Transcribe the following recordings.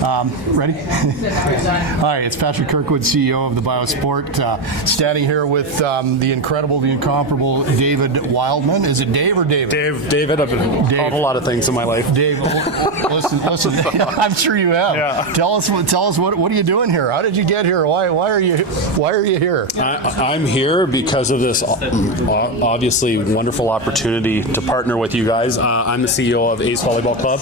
Ready? Hi, it's Patrick Kirkwood, CEO of the BioSport, standing here with the incredible, the incomparable David Wildman. Is it Dave or David? David. I've been called a lot of things in my life. Dave, listen. I'm sure you have. Yeah. Tell us what are you doing here? How did you get here? Why are you here? I'm here because of this obviously wonderful opportunity to partner with you guys. I'm the CEO of Ace Volleyball Club.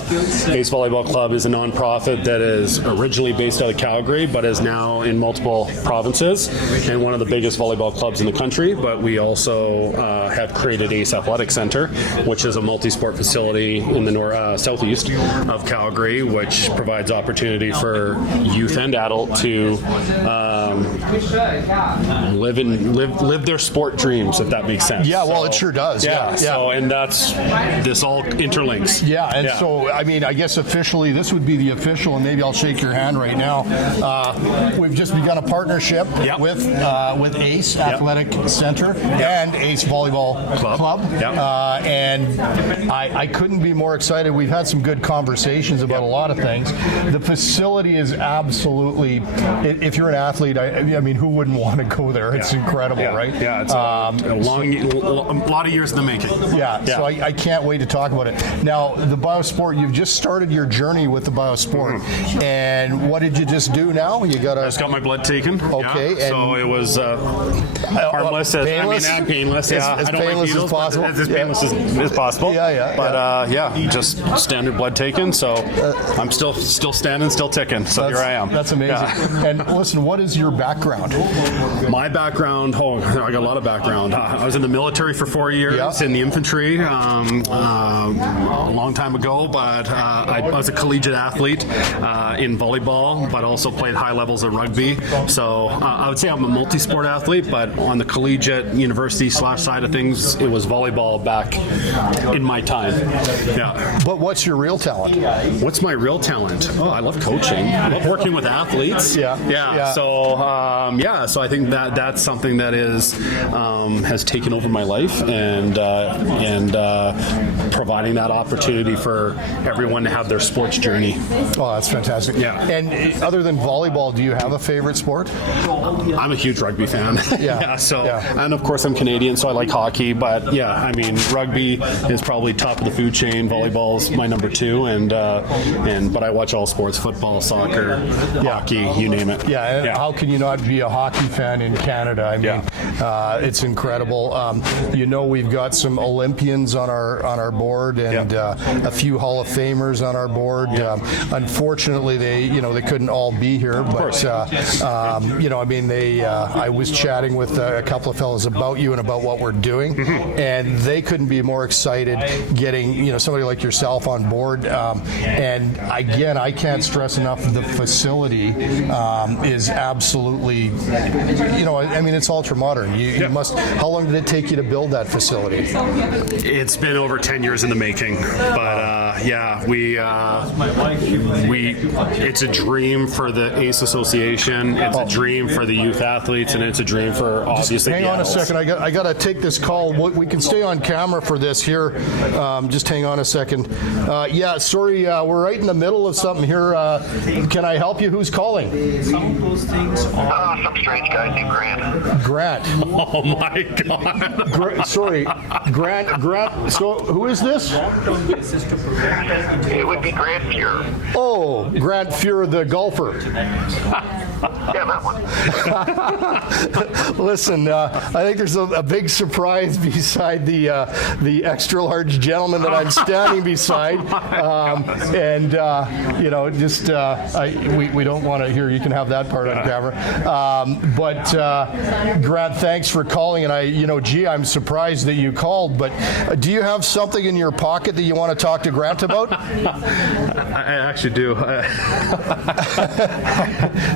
Ace Volleyball Club is a nonprofit that is originally based out of Calgary, but is now in multiple provinces and one of the biggest volleyball clubs in the country. But we also have created Ace Athletic Center, which is a multi-sport facility in the southeast of Calgary, which provides opportunity for youth and adult to live their sport dreams, if that makes sense. Yeah, well, it sure does. Yeah. So, and this all interlinks. Yeah, and so, I mean, I guess officially, this would be the official, and maybe I'll shake your hand right now. We've just begun a partnership with Ace Athletic Center and Ace Volleyball Club. And I couldn't be more excited. We've had some good conversations about a lot of things. The facility is absolutely, if you're an athlete, I mean, who wouldn't want to go there? It's incredible, right? Yeah, it's a lot of years in the making. Yeah. So I can't wait to talk about it. Now, the BioSport, you've just started your journey with the BioSport, and what did you just do now? I just got my blood taken. Okay. Yeah, so it was harmless. Painless? And painless. As painless as possible. As painless as possible. But just standard blood taken. So I'm still standing, still ticking. So here I am. That's amazing. Yeah. And listen, what is your background? My background, I got a lot of background. I was in the military for 4 years, in the infantry, a long time ago, but I was a collegiate athlete in volleyball, but also played high levels of rugby. So I would say I'm a multi-sport athlete, but on the collegiate university / side of things, it was volleyball back in my time. Yeah. But what's your real talent? What's my real talent? Oh, I love coaching. I love working with athletes. Yeah. So I think that's something that has taken over my life, and providing that opportunity for everyone to have their sports journey. Oh, that's fantastic. Yeah. And other than volleyball, do you have a favorite sport? I'm a huge rugby fan. And of course I'm Canadian, so I like hockey. But I mean, rugby is probably top of the food chain. Volleyball's my number 2, but I watch all sports: football, soccer, hockey, you name it. How can you not be a hockey fan in Canada? I mean, it's incredible. We've got some Olympians on our board, and a few Hall of Famers on our board. Unfortunately, they couldn't all be here, but I was chatting with a couple of fellows about you and about what we're doing, and they couldn't be more excited getting somebody like yourself on board. And again, I can't stress enough, the facility is absolutely, it's ultra modern. You must. How long did it take you to build that facility? It's been over 10 years in the making, but it's a dream for the ACE Association. It's a dream for the youth athletes, and it's a dream for obviously. Hang on a second. I got to take this call. We can stay on camera for this here. Just hang on a second. Sorry, we're right in the middle of something here. Can I help you? Who's calling? Some of those things are some strange guy named Grant. Grant. Oh my God. Sorry, Grant. So who is this? It would be Grant Fuhr. Oh, Grant Fuhr, the golfer. Yeah, that one. Listen, I think there's a big surprise beside the extra large gentleman that I'm standing beside, we don't want to hear. You can have that part on camera. But Grant, thanks for calling, and I'm surprised that you called. But do you have something in your pocket that you want to talk to Grant about? I actually do.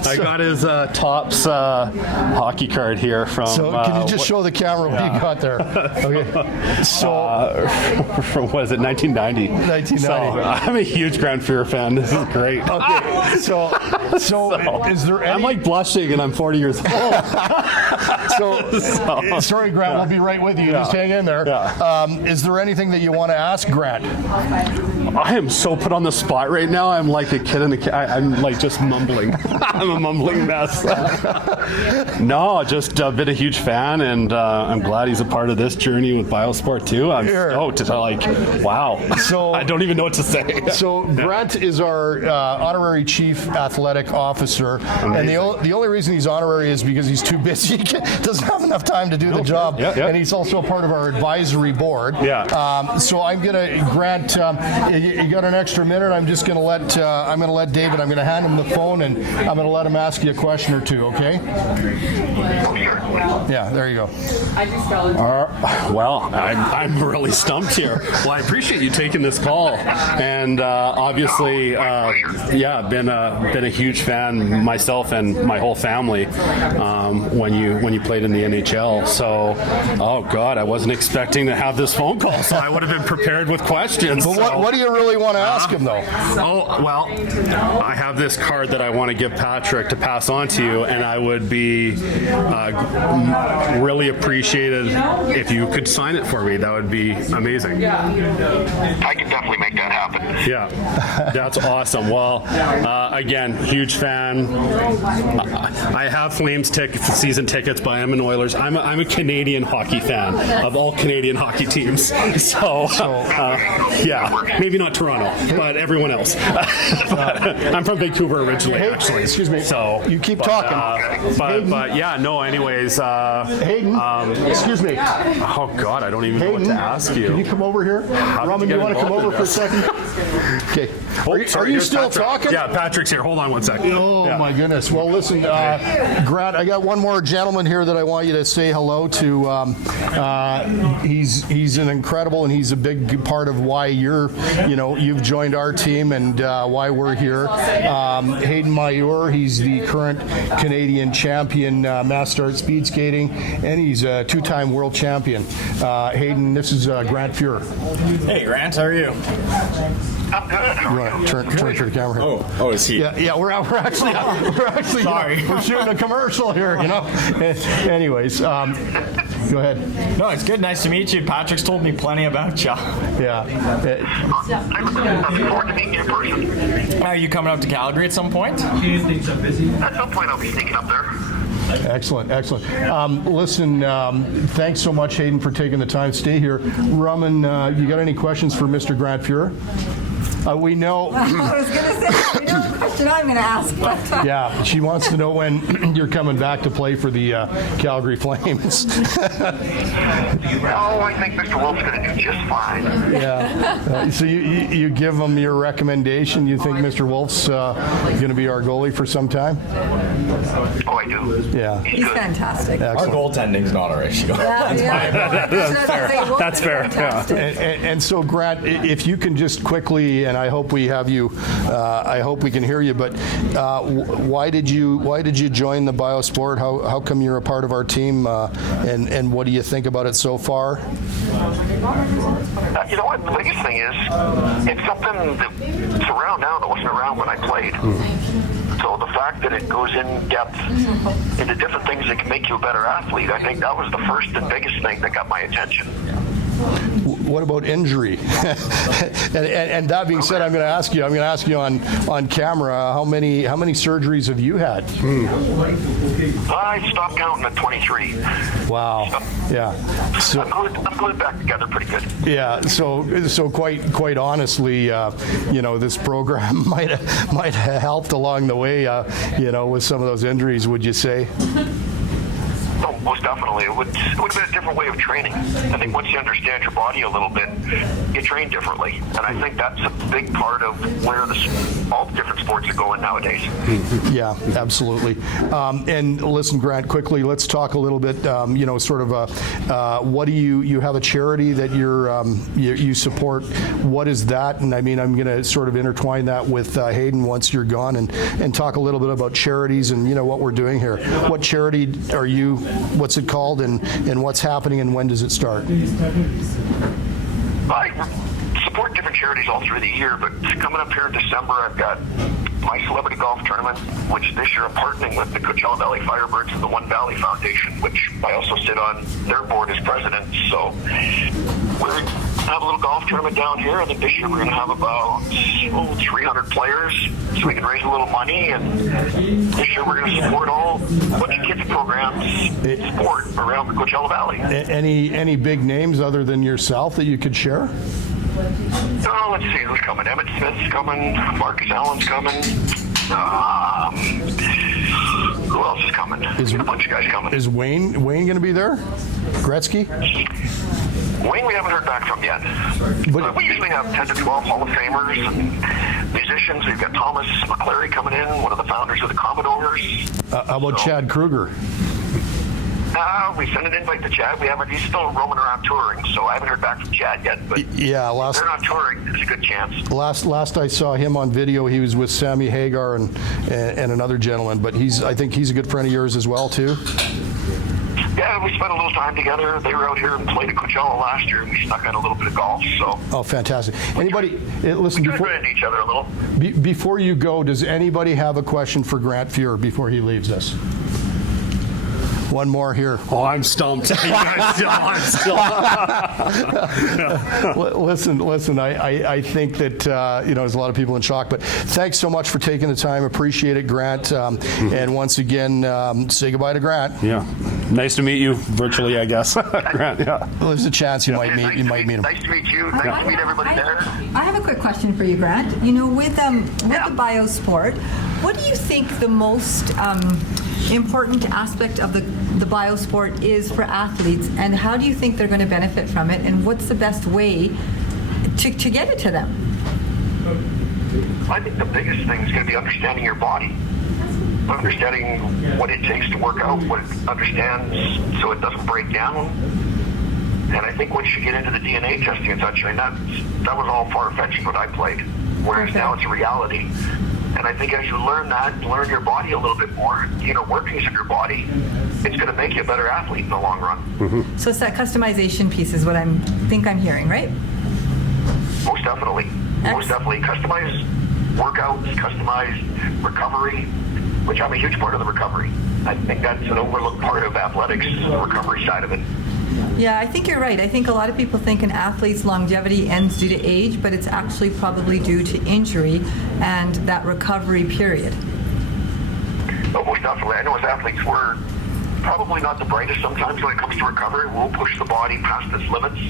I got his Topps hockey card here from. So can you just show the camera what you got there? Okay. So from what is it, 1990? 1990. So I'm a huge Grant Fuhr fan. This is great. Okay. So is there any? I'm like blushing, and I'm 40 years old. Sorry, Grant. We'll be right with you. Yeah. Just hang in there. Yeah. Is there anything that you want to ask Grant? I am so put on the spot right now. I'm like a kid in I'm like just mumbling. I'm a mumbling mess. No, just been a huge fan, and I'm glad he's a part of this journey with BioSport too. I'm stoked. It's like, wow. So I don't even know what to say. So Grant is our honorary chief athletic officer, and the only reason he's honorary is because he's too busy. He doesn't have enough time to do the job, and he's also a part of our advisory board. So I'm gonna Grant. You got an extra minute? I'm just gonna let David. I'm gonna hand him the phone, and I'm gonna let him ask you a question or two. Okay? Yeah. There you go. Well, I'm really stumped here. Well, I appreciate you taking this call, and obviously, been a huge fan myself and my whole family when you played in the NHL. So, oh God, I wasn't expecting to have this phone call, so I would have been prepared with questions. But what do you really want to ask him, though? Oh, well, I have this card that I want to give Patrick to pass on to you, and I would be really appreciated if you could sign it for me. That would be amazing. I can definitely make that happen. Yeah, that's awesome. Well, again, huge fan. I have Flames season tickets, but I'm an Oilers. I'm a Canadian hockey fan of all Canadian hockey teams. So yeah, maybe not Toronto, but everyone else. But I'm from Vancouver originally, actually. Excuse me. So you keep talking. But yeah, no. Anyways, Hayden, excuse me. Oh God, I don't even know what to ask you. Can you come over here? Roman, you want to come over for a second? Okay. Are you still talking? Yeah, Patrick's here. Hold on one second. Oh my goodness. Well, listen, Grant, I got one more gentleman here that I want you to say hello to. He's an incredible, and he's a big part of why you've joined our team and why we're here. Hayden Maillard, he's the current Canadian champion mass start speed skating, and he's a two-time world champion. Hayden, this is Grant Fuhrer. Hey, Grant, how are you? I'm good. You want to turn to the camera here? Oh, is he? Yeah. We're actually Sorry. we're shooting a commercial here. Anyways, go ahead. No, it's good. Nice to meet you. Patrick's told me plenty about you. Yeah. I'm looking forward to meeting you in person. Are you coming up to Calgary at some point? At some point, I'll be sneaking up there. Excellent. Listen, thanks so much, Hayden, for taking the time to stay here. Raman, you got any questions for Mr. Grant Fuhrer? We know. I was going to say, we know the question I'm going to ask. But, yeah, she wants to know when you're coming back to play for the Calgary Flames. Oh, I think Mr. Wolf's going to do just fine. Yeah. So you give him your recommendation. You think Mr. Wolf's going to be our goalie for some time? Oh, I do. Yeah. he's fantastic. Our Excellent. goaltending's not our issue. That's fair. And so, Grant, if you can just quickly, and I hope we have you. I hope we can hear you. But why did you join the BioSport? How come you're a part of our team? And what do you think about it so far? You know what? The biggest thing is, it's something that's around now that wasn't around when I played. So the fact that it goes in depth into different things that can make you a better athlete, I think that was the first and biggest thing that got my attention. What about injury? and that being said, I'm going to ask you on camera, how many surgeries have you had? I stopped counting at 23. Wow. Yeah. So I'm glued back together pretty good. yeah. So quite honestly, this program might have helped along the way, with some of those injuries. Would you say? Oh, most definitely. It would have been a different way of training. I think once you understand your body a little bit, you train differently. And I think that's a big part of where all the different sports are going nowadays. Yeah, absolutely. And listen, Grant, quickly, let's talk a little bit, what do you have a charity that you support? What is that? And I mean, I'm going to sort of intertwine that with Hayden once you're gone and talk a little bit about charities and, what we're doing here. What charity are you, what's it called, and what's happening, and when does it start? I support different charities all through the year, but coming up here in December, I've got my celebrity golf tournament, which this year I'm partnering with the Coachella Valley Firebirds and the One Valley Foundation, which I also sit on their board as president. So we're have a little golf tournament down here. I think this year we're going to have about 300 players, so we can raise a little money. And this year we're going to support all bunch of kids programs, sport around the Coachella Valley. Any big names other than yourself that you could share? Oh, let's see who's coming. Emmett Smith's coming. Marcus Allen's coming. Who else is coming? A bunch of guys coming. Is Wayne going to be there? Gretzky? Wayne, we haven't heard back from yet. But we usually have 10 to 12 Hall of Famers and musicians. We've got Thomas McClary coming in, one of the founders of the Commodores. How about Chad Kruger? We sent an invite to Chad. He's still roaming around touring, so I haven't heard back from Chad yet. But yeah, if they're not touring, there's a good chance. Last I saw him on video, he was with Sammy Hagar and another gentleman. But I think he's a good friend of yours as well, too. Yeah, we spent a little time together. They were out here and played at Coachella last year, and we snuck in a little bit of golf. So. Oh, fantastic! Anybody listen before each other a little. Before you go, does anybody have a question for Grant Fuhr before he leaves us? One more here. Oh, I'm stumped. I'm still. Listen. I think that there's a lot of people in shock. But thanks so much for taking the time. Appreciate it, Grant. And once again, say goodbye to Grant. Yeah. Nice to meet you virtually, I guess. Grant. Yeah. Well, there's a chance you might meet him. Nice to meet you. Nice to meet everybody there. I have a quick question for you, Grant. With the BioSport, what do you think the most important aspect of the BioSport is for athletes, and how do you think they're going to benefit from it, and what's the best way to get it to them? I think the biggest thing is going to be understanding your body, understanding what it takes to work out, what it understands so it doesn't break down. And I think once you get into the DNA testing and such, that was all far-fetched when I played, whereas now it's a reality. And I think as you learn learn your body a little bit more, workings of your body, it's going to make you a better athlete in the long run. Mm-hmm. So it's that customization piece is what I'm hearing, right? Most definitely. Most definitely. Customized workouts, customized recovery, which I'm a huge part of the recovery. I think that's an overlooked part of athletics, the recovery side of it. Yeah, I think you're right. I think a lot of people think an athlete's longevity ends due to age, but it's actually probably due to injury and that recovery period. Oh, most definitely. I know as athletes, we're probably not the brightest sometimes when it comes to recovery. We'll push the body past its limits,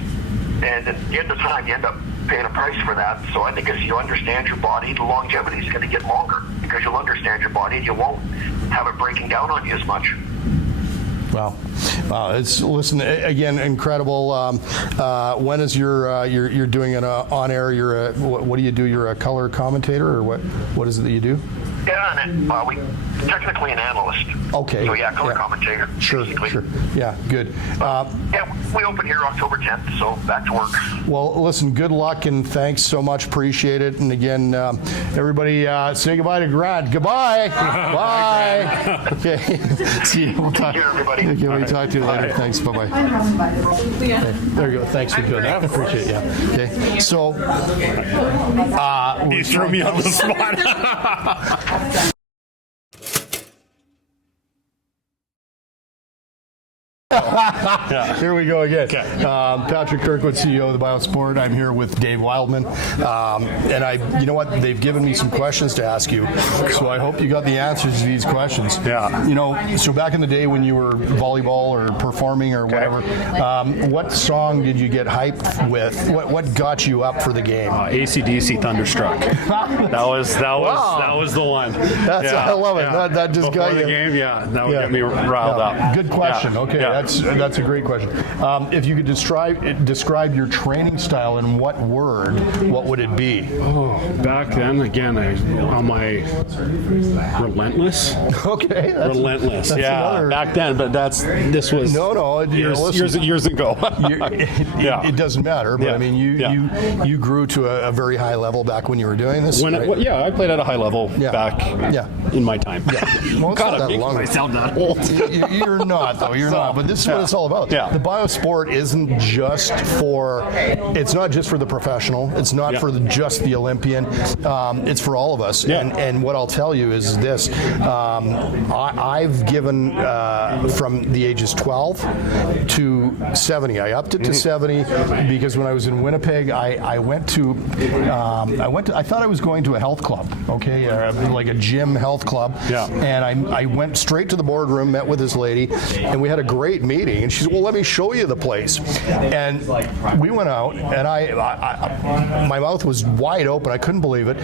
and at the end of time, you end up paying a price for that. So I think as you understand your body, the longevity is going to get longer because you'll understand your body and you won't have it breaking down on you as much. Wow. Listen again, incredible. When is you're doing an on air? What do you do? You're a color commentator, or what is it that you do? Yeah, and we technically an analyst. Okay. So color commentator. Sure. Yeah, good. We open here October 10th, so back to work. Well, listen, good luck and thanks so much. Appreciate it. And again, everybody say goodbye to Grant. Goodbye. Bye. Okay. See you. We'll talk. Thank you, everybody. Okay, we'll talk to you later. Thanks. Bye-bye. Okay, there you go. Thanks for doing that. Appreciate it. Yeah. Okay. So, You threw me on the spot. Here we go again. Okay. Patrick Kirkwood, CEO of the BioSport. I'm here with Dave Wildman. And you know what? They've given me some questions to ask you. So I hope you got the answers to these questions. Yeah. So back in the day when you were volleyball or performing or whatever, what song did you get hyped with? What got you up for the game? AC/DC Thunderstruck. That was the one. I love it. Yeah. That just Before got you. the game, that would get me riled up. Good question. Yeah. Okay, Yeah. that's a great question. If you could describe your training style in what word, what would it be? Oh, back then, again, on my relentless. Okay, Relentless. that's another- back then, but this was years ago. It doesn't matter, but Yeah. I mean, you grew to a very high level back when you were doing this. Right? I played at a high level back in my time. Well, it's not God, that I'm making long. myself that old. You're not, though. You're not. But this is what it's all about. Yeah. The BioSport isn't just for, it's not just for the professional. It's not for just the Olympian. It's for all of us. Yeah. And what I'll tell you is this. I've given from the ages 12 to 70. I upped it to 70 because when I was in Winnipeg, I thought I was going to a health club, okay, like a gym health club. Yeah. And I went straight to the boardroom, met with this lady, and we had a great meeting. And she said, well, let me show you the place. And we went out, and my mouth was wide open. I couldn't believe it.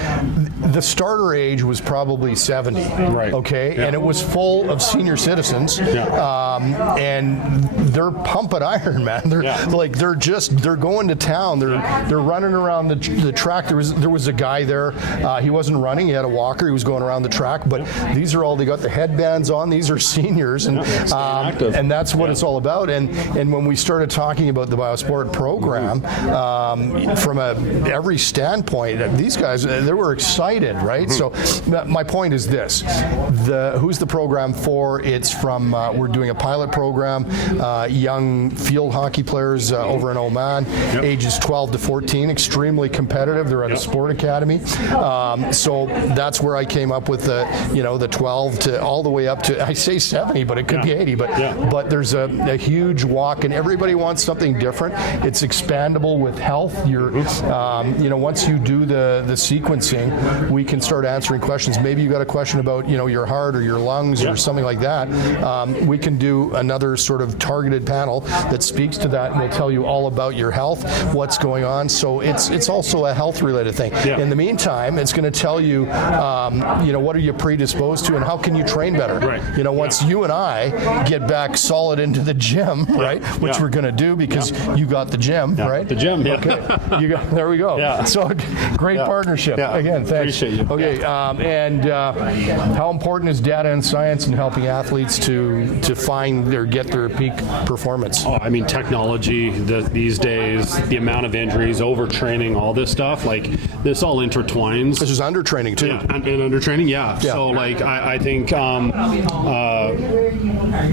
The starter age was probably 70. Right. Okay. Yeah. And it was full of senior citizens. Yeah. And they're pumping iron, man. They're they're going to town. They're running around the track. There was a guy there. He wasn't running. He had a walker. He was going around the track. But these are all, they got the headbands on. These are seniors, and that's what it's all about. And when we started talking about the BioSport program, from every standpoint, these guys, they were excited, right? So my point is this: who's the program for? It's from we're doing a pilot program, young field hockey players over in Oman, ages 12 to 14, extremely competitive. They're at a sport academy. So that's where I came up with the 12 to all the way up to, I say 70, but it could be 80. But there's a huge walk, and everybody wants something different. It's expandable with health. You're, once you do the sequencing, we can start answering questions. Maybe you got a question about, your heart or your lungs or something like that. We can do another sort of targeted panel that speaks to that, and will tell you all about your health, what's going on. So it's also a health-related thing. Yeah. In the meantime, it's going to tell you, what are you predisposed to, and how can you train better. Right. Once you and I get back solid into the gym, right, which we're going to do because you got the gym, right? The gym. Yeah. Okay. There we go. Yeah. So great partnership. Yeah. Again, thanks. Appreciate you. Okay. And how important is data and science in helping athletes to find or get their peak performance? Oh, I mean, technology these days, the amount of injuries, overtraining, all this stuff, like this all intertwines. This is undertraining too. Yeah, and undertraining, yeah. So, like, I think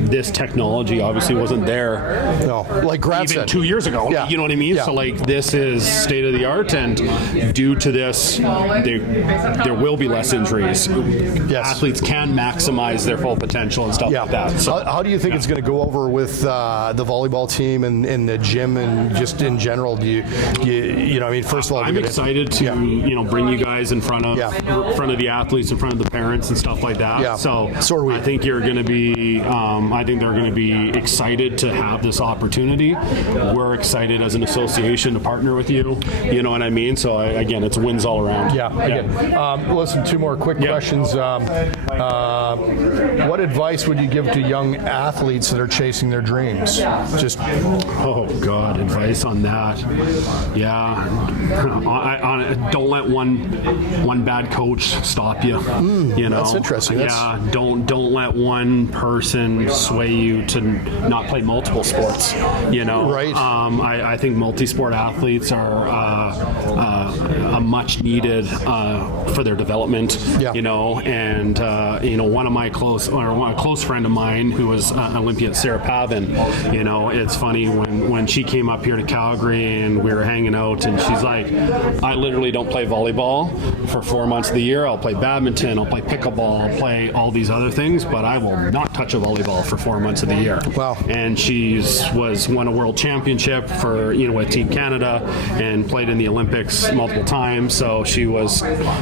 this technology obviously wasn't there. No, like Grant even said, 2 years ago. Yeah. You know what I mean? Yeah. So, like, this is state of the art, and due to this, there will be less injuries. Yes. Athletes can maximize their full potential and stuff like that. So, how do you think it's going to go over with the volleyball team and the gym and just in general? Do you I mean, first of all, I'm excited to bring you guys in front of the athletes, in front of the parents and stuff like that. Yeah. So are we. I think you're going to be. I think they're going to be excited to have this opportunity. We're excited as an association to partner with you. You know what I mean? So again, it's wins all around. Yeah. Again, listen. Two more quick questions. What advice would you give to young athletes that are chasing their dreams? Just. Oh God, advice on that. Yeah, don't let one bad coach stop you. That's interesting. Don't let one person sway you to not play multiple sports. Right. I think multi-sport athletes are a much needed for their development. Yeah. And one of my a close friend of mine who was an Olympian, Sarah Pavin. It's funny when she came up here to Calgary and we were hanging out, and she's like, I literally don't play volleyball for 4 months of the year. I'll play badminton, I'll play pickleball, I'll play all these other things, but I will not touch a volleyball for 4 months of the year. Wow. And won a world championship for with Team Canada and played in the Olympics multiple times. So she was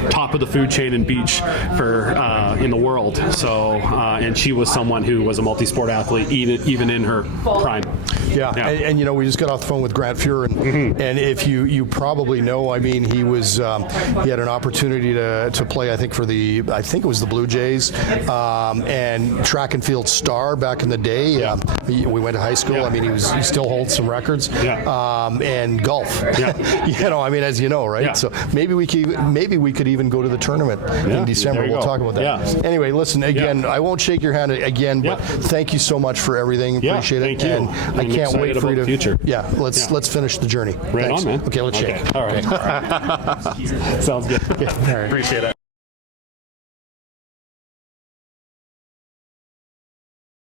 top of the food chain in beach for in the world. So and she was someone who was a multi-sport athlete even in her prime. Yeah. And we just got off the phone with Grant Fuhr, and if you probably know, I mean, he was he had an opportunity to play, I think it was the Blue Jays, and track and field star back in the day. Yeah. We went to high school. Yeah. I mean, he still holds some records. Yeah. And golf. Yeah. I mean, as you know, right? Yeah. So maybe we could even go to the tournament in December. There you We'll go. talk about that. Yeah. Anyway, listen again. I won't shake your hand again, but thank you so much for everything. Yeah, Appreciate it. thank you. And I I'm can't wait excited for you about to the future. Yeah. Let's finish the journey. Right Thanks. on, man. Okay, let's shake. All right. Sounds good. Okay. All right. Appreciate it.